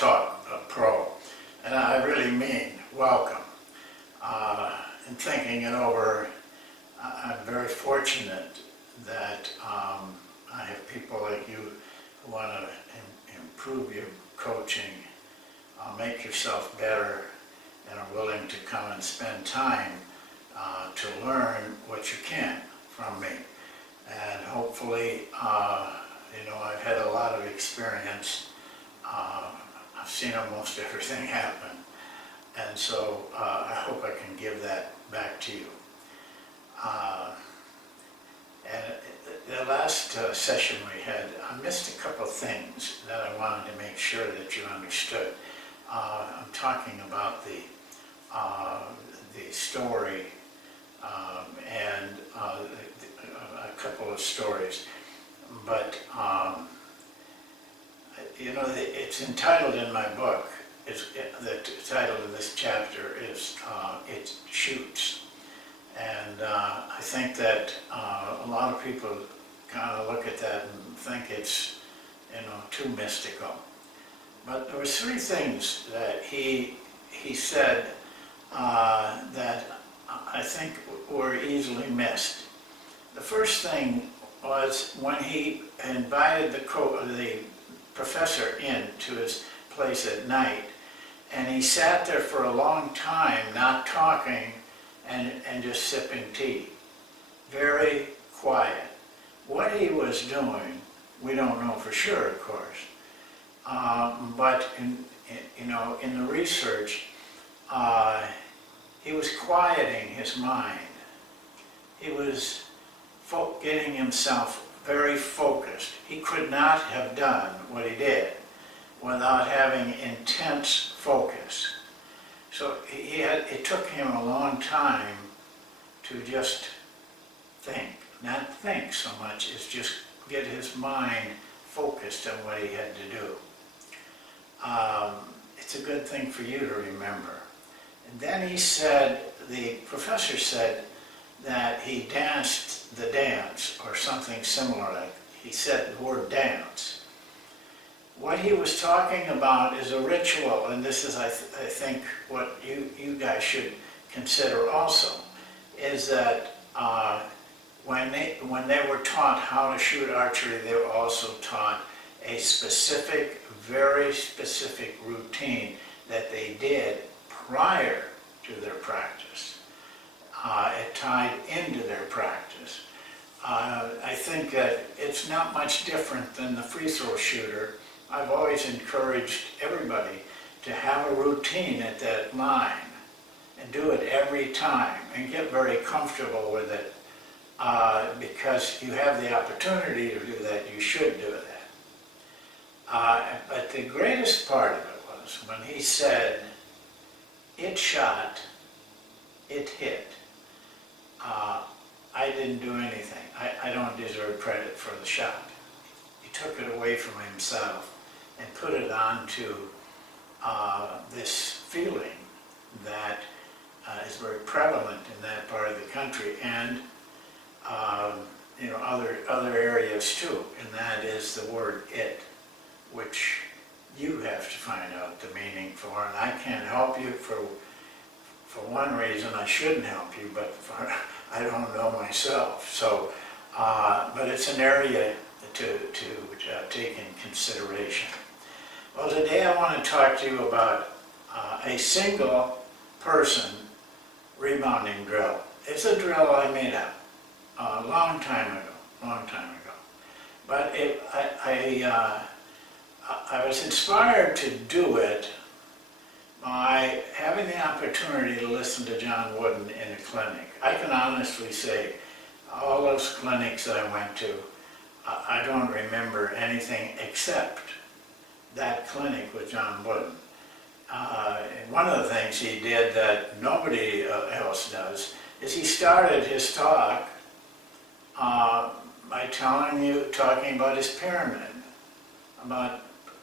self-taught pro, and I really mean welcome. In thinking it over, I'm very fortunate that I have people like you who want to improve your coaching, make yourself better, and are willing to come and spend time to learn what you can from me. And hopefully, I've had a lot of experience. I've seen almost everything happen. And so I hope I can give that back to you. And the last session we had, I missed a couple of things that I wanted to make sure that you understood. I'm talking about the story and a couple of stories, but it's entitled in my book. The title of this chapter is "It Shoots," and I think that a lot of people kind of look at that and think it's too mystical. But there were three things that he said that I think were easily missed. The first thing was when he invited the professor in to his place at night, and he sat there for a long time not talking and just sipping tea. Very quiet. What he was doing, we don't know for sure, of course, but in the research, he was quieting his mind. He was getting himself very focused. He could not have done what he did without having intense focus. So it took him a long time to just think, not think so much as just get his mind focused on what he had to do. It's a good thing for you to remember. And then the professor said that he danced the dance, or something similar. Like he said the word dance. What he was talking about is a ritual, and this is, I think, what you guys should consider also, is that when they were taught how to shoot archery, they were also taught a specific, very specific routine that they did prior to their practice. It tied into their practice. I think that it's not much different than the free throw shooter. I've always encouraged everybody to have a routine at that line and do it every time and get very comfortable with it, because you have the opportunity to do that. You should do that. But the greatest part of it was when he said, "It shot, it hit." I didn't do anything. I don't deserve credit for the shot. He took it away from himself and put it onto this feeling that is very prevalent in that part of the country, and other areas too. And that is the word "it," which you have to find out the meaning for. And I can't help you for one reason. I shouldn't help you, but I don't know myself. So, but it's an area to take in consideration. Well, today I want to talk to you about a single person rebounding drill. It's a drill I made up a long time ago. But I was inspired to do it by having the opportunity to listen to John Wooden in a clinic. I can honestly say, all those clinics that I went to, I don't remember anything except that clinic with John Wooden. And one of the things he did that nobody else does is he started his talk by talking about his pyramid, about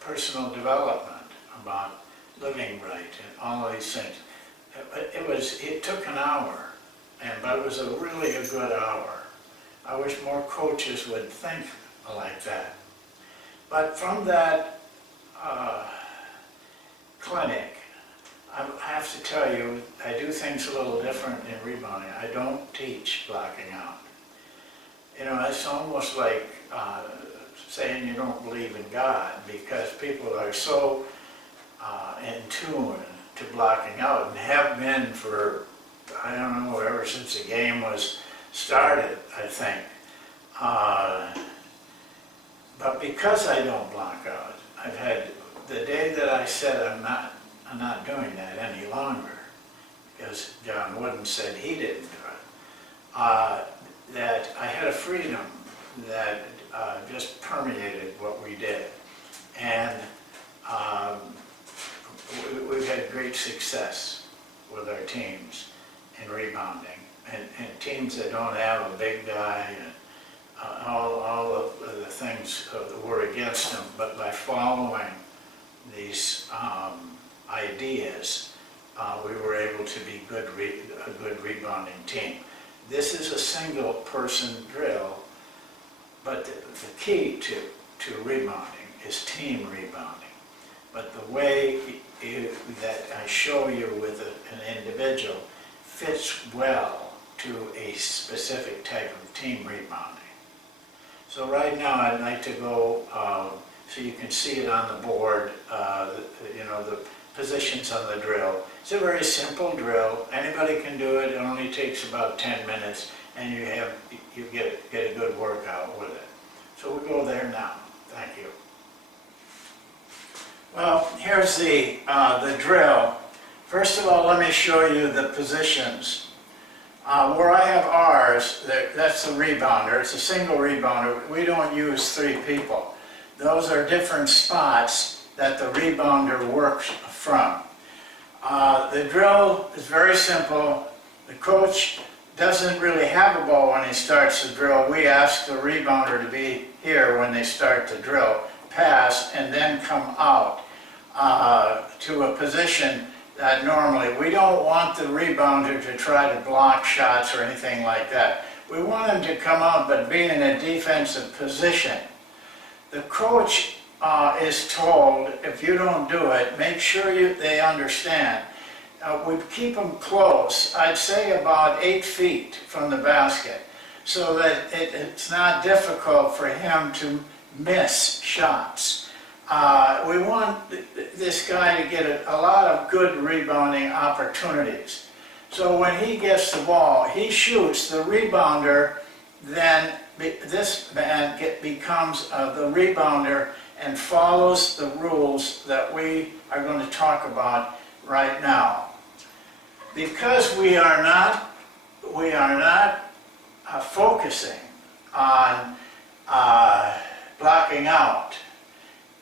personal development, about living right, and all of these things. It took an hour, but it was really a good hour. I wish more coaches would think like that. But from that clinic, I have to tell you, I do things a little different in rebounding. I don't teach blocking out. You know, it's almost like saying you don't believe in God, because people are so in tune to blocking out and have been for, I don't know, ever since the game was started, I think. But because I don't block out, I've had, the day that I said I'm not doing that any longer, because John Wooden said he didn't do it, that I had a freedom that just permeated what we did. And we've had great success with our teams in rebounding. And teams that don't have a big guy and all of the things that were against them, but by following these ideas, we were able to be a good rebounding team. This is a single person drill, but the key to rebounding is team rebounding. But the way that I show you with an individual fits well to a specific type of team rebounding. So right now I'd like to go, so you can see it on the board, you know, the positions on the drill. It's a very simple drill. Anybody can do it. It only takes about 10 minutes, and you get a good workout with it. So we'll go there now. Thank you. Well, here's the drill. First of all, let me show you the positions. Where I have ours, that's the rebounder. It's a single rebounder. We don't use 3 people. Those are different spots that the rebounder works from. The drill is very simple. The coach doesn't really have a ball when he starts the drill. We ask the rebounder to be here when they start the drill, pass, and then come out to a position that normally, we don't want the rebounder to try to block shots or anything like that. We want him to come out but be in a defensive position. The coach is told, if you don't do it, make sure they understand. We keep them close, I'd say about 8 feet from the basket, so that it's not difficult for him to miss shots. We want this guy to get a lot of good rebounding opportunities. So when he gets the ball, he shoots the rebounder, then this man becomes the rebounder and follows the rules that we are going to talk about right now. Because we are not focusing on blocking out,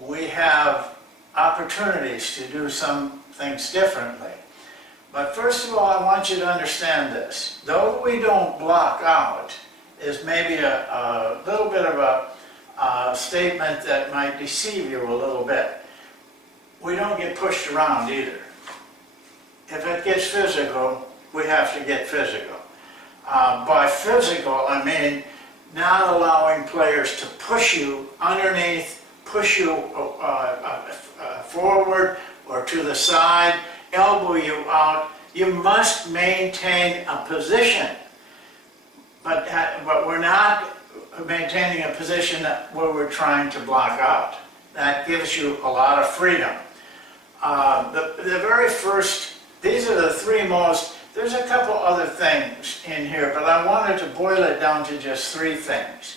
we have opportunities to do some things differently. But first of all, I want you to understand this. Though we don't block out, is maybe a little bit of a statement that might deceive you a little bit. We don't get pushed around either. If it gets physical, we have to get physical. By physical, I mean not allowing players to push you underneath, push you forward or to the side, elbow you out. You must maintain a position, but we're not maintaining a position where we're trying to block out. That gives you a lot of freedom. The very first, these are the 3 most, there's a couple other things in here, but I wanted to boil it down to just 3 things.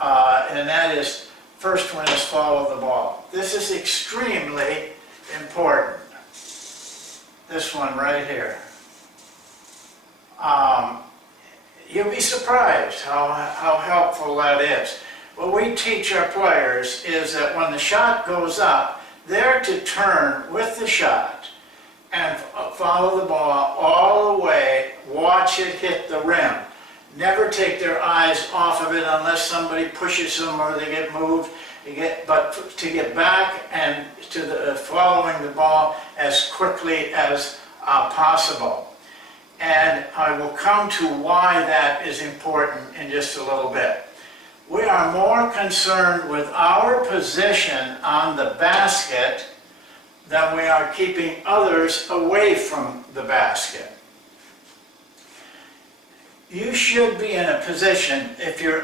And that is, first one is follow the ball. This is extremely important. This one right here. You'll be surprised how helpful that is. What we teach our players is that when the shot goes up, they're to turn with the shot and follow the ball all the way, watch it hit the rim. Never take their eyes off of it unless somebody pushes them or they get moved. But to get back and to following the ball as quickly as possible. And I will come to why that is important in just a little bit. We are more concerned with our position on the basket than we are keeping others away from the basket. You should be in a position, if your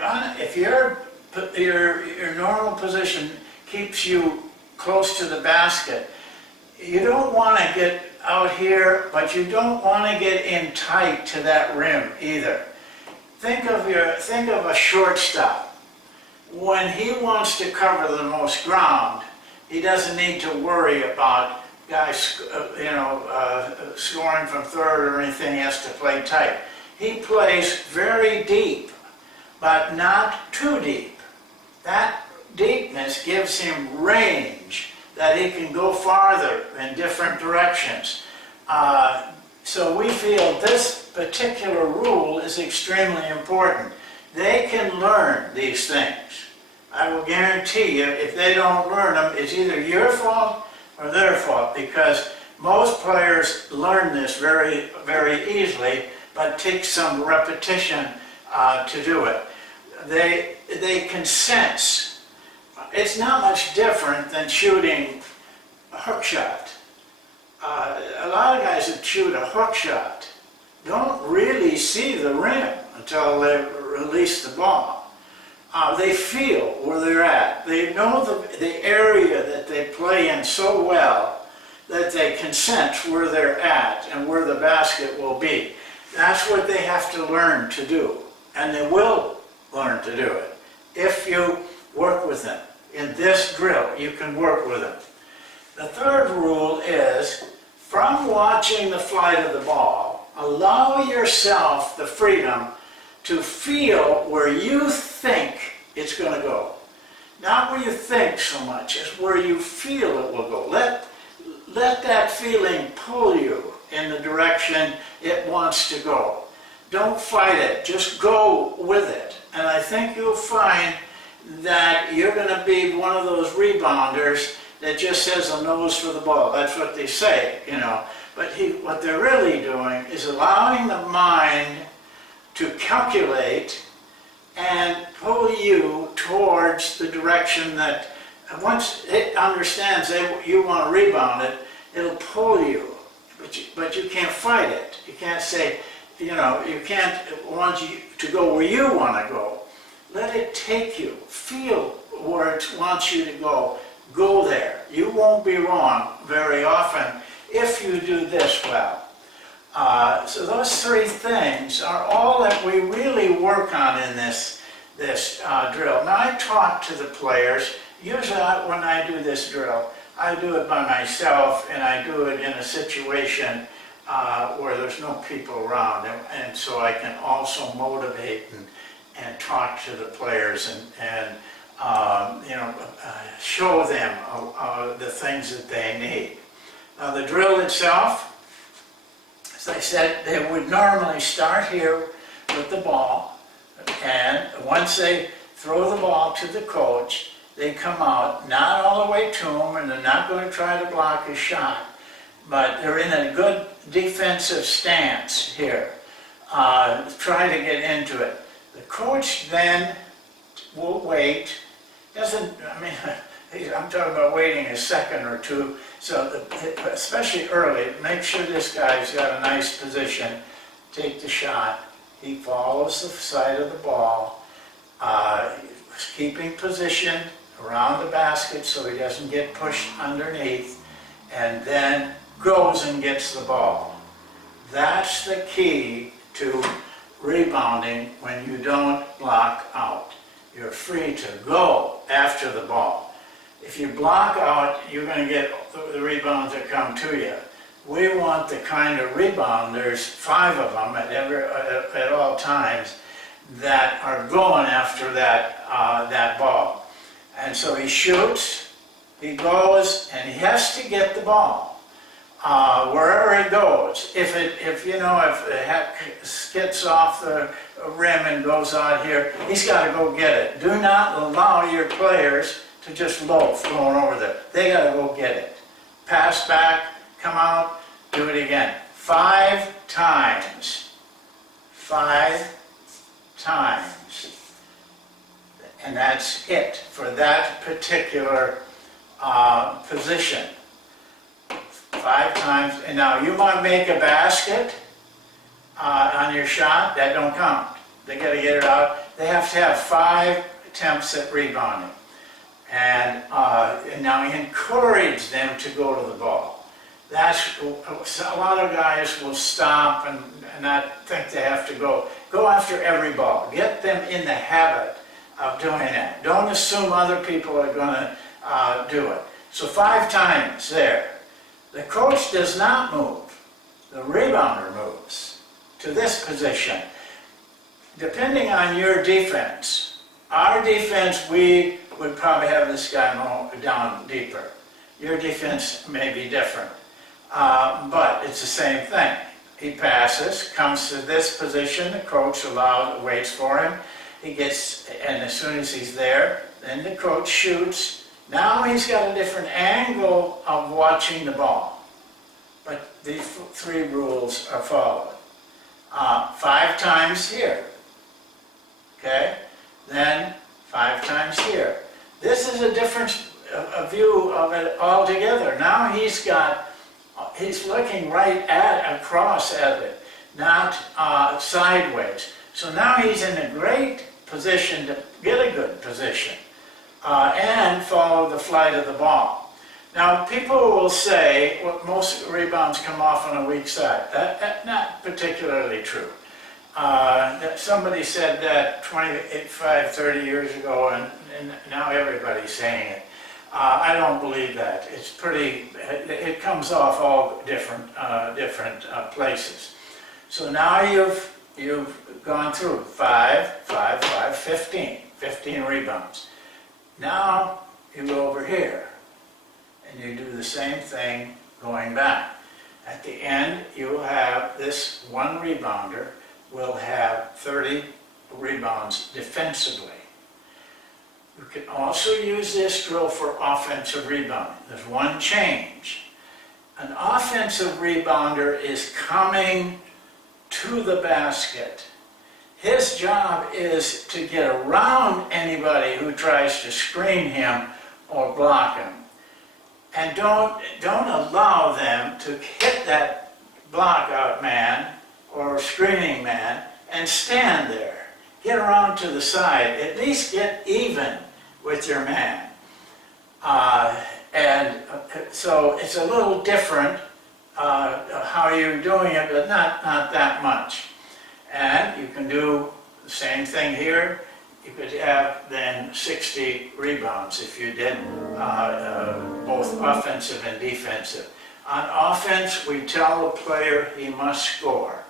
normal position keeps you close to the basket, you don't want to get out here, but you don't want to get in tight to that rim either. Think of a shortstop. When he wants to cover the most ground, he doesn't need to worry about guys, scoring from third or anything. He has to play tight. He plays very deep, but not too deep. That deepness gives him range, that he can go farther in different directions. So we feel this particular rule is extremely important. They can learn these things. I will guarantee you, if they don't learn them, it's either your fault or their fault, because most players learn this very, very easily, but take some repetition to do it. They can sense. It's not much different than shooting a hook shot. A lot of guys that shoot a hook shot don't really see the rim until they release the ball. They feel where they're at. They know the area that they play in so well that they can sense where they're at and where the basket will be. That's what they have to learn to do, and they will learn to do it if you work with them. In this drill, you can work with them. The third rule is, from watching the flight of the ball, allow yourself the freedom to feel where you think it's going to go. Not where you think so much, as where you feel it will go. Let that feeling pull you in the direction it wants to go. Don't fight it, just go with it. And I think you'll find that you're going to be one of those rebounders that just says a nose for the ball. That's what they say, But what they're really doing is allowing the mind to calculate and pull you towards the direction that, once it understands that you want to rebound it, it'll pull you. But you can't fight it. You can't say, you can't want you to go where you want to go. Let it take you. Feel where it wants you to go. Go there. You won't be wrong very often if you do this well. So those three things are all that we really work on in this drill. Now, I talk to the players. Usually when I do this drill, I do it by myself, and I do it in a situation where there's no people around, and so I can also motivate and talk to the players and show them the things that they need. Now, the drill itself, as I said, they would normally start here with the ball, and once they throw the ball to the coach, they come out, not all the way to him, and they're not going to try to block his shot, but they're in a good defensive stance here. Try to get into it. The coach then will wait. I'm talking about waiting a second or two, so especially early, make sure this guy's got a nice position. Take the shot. He follows the side of the ball, keeping position around the basket so he doesn't get pushed underneath, and then goes and gets the ball. That's the key to rebounding when you don't block out. You're free to go after the ball. If you block out, you're going to get the rebounds that come to you. We want the kind of rebounders, 5 of them at all times, that are going after that ball. And so he shoots, he goes, and he has to get the ball wherever he goes. If it skids off the rim and goes out here, he's got to go get it. Do not allow your players to just loaf going over there. They got to go get it. Pass back, come out, do it again. 5 times. 5 times. And that's it for that particular position. 5 times. And now you want to make a basket on your shot, that don't count. They got to get it out. They have to have 5 attempts at rebounding. And now encourage them to go to the ball. That's, a lot of guys will stop and not think they have to go. Go after every ball. Get them in the habit of doing that. Don't assume other people are going to do it. So 5 times there. The coach does not move. The rebounder moves to this position. Depending on your defense, our defense, we would probably have this guy down deeper. Your defense may be different, but it's the same thing. He passes, comes to this position, the coach waits for him. He gets, and as soon as he's there, then the coach shoots. Now he's got a different angle of watching the ball. But the 3 rules are followed. 5 times here, okay? Then 5 times here. This is a different view of it altogether. Now he's looking right across at it, not sideways. So now he's in a great position to get a good position and follow the flight of the ball. Now people will say, well, most rebounds come off on a weak side. That's not particularly true. Somebody said that 25, 30 years ago, and now everybody's saying it. I don't believe that. It's pretty, it comes off all different places. So now you've gone through 5, 5, 5, 15 rebounds. Now you go over here and you do the same thing going back. At the end, you will have this one rebounder will have 30 rebounds defensively. You can also use this drill for offensive rebounding. There's one change. An offensive rebounder is coming to the basket. His job is to get around anybody who tries to screen him or block him. And don't allow them to hit that block-out man or screening man and stand there. Get around to the side. At least get even with your man. So it's a little different how you're doing it, but not that much. And you can do the same thing here. You could have then 60 rebounds if you did both offensive and defensive. On offense, we tell the player he must score.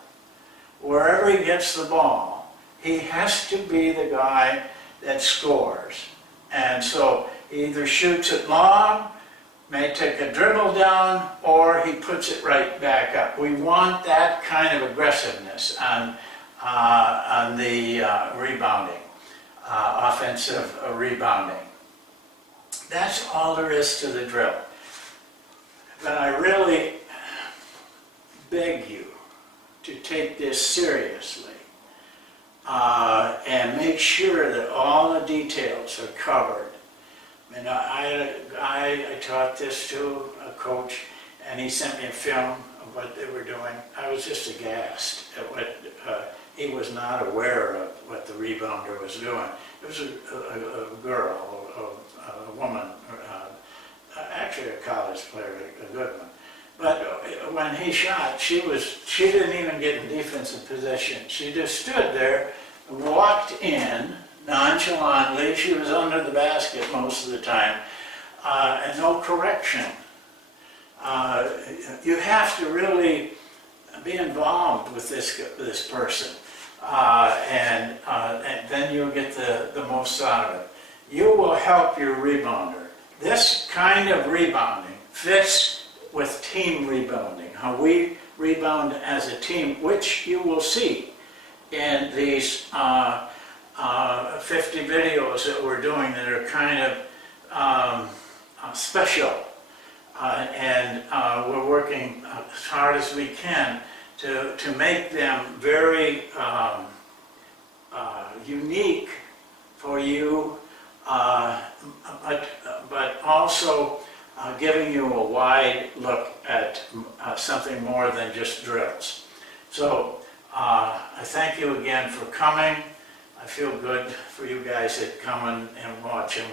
Wherever he gets the ball, he has to be the guy that scores. And so he either shoots it long, may take a dribble down, or he puts it right back up. We want that kind of aggressiveness on the rebounding, offensive rebounding. That's all there is to the drill. But I really beg you to take this seriously and make sure that all the details are covered. And I taught this to a coach, and he sent me a film of what they were doing. I was just aghast at what he was not aware of what the rebounder was doing. It was a girl, a woman, actually a college player, a good one. But when he shot, she didn't even get in defensive position. She just stood there, walked in nonchalantly. She was under the basket most of the time, and no correction. You have to really be involved with this person, and then you'll get the most out of it. You will help your rebounder. This kind of rebounding fits with team rebounding, how we rebound as a team, which you will see in these 50 videos that we're doing that are kind of special. And we're working as hard as we can to make them very unique for you, but also giving you a wide look at something more than just drills. So I thank you again for coming. I feel good for you guys that come and watch and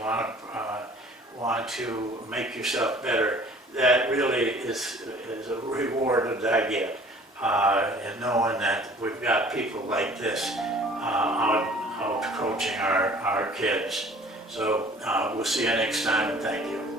want to make yourself better. That really is a reward that I get, and knowing that we've got people like this out coaching our kids. So we'll see you next time, and thank you.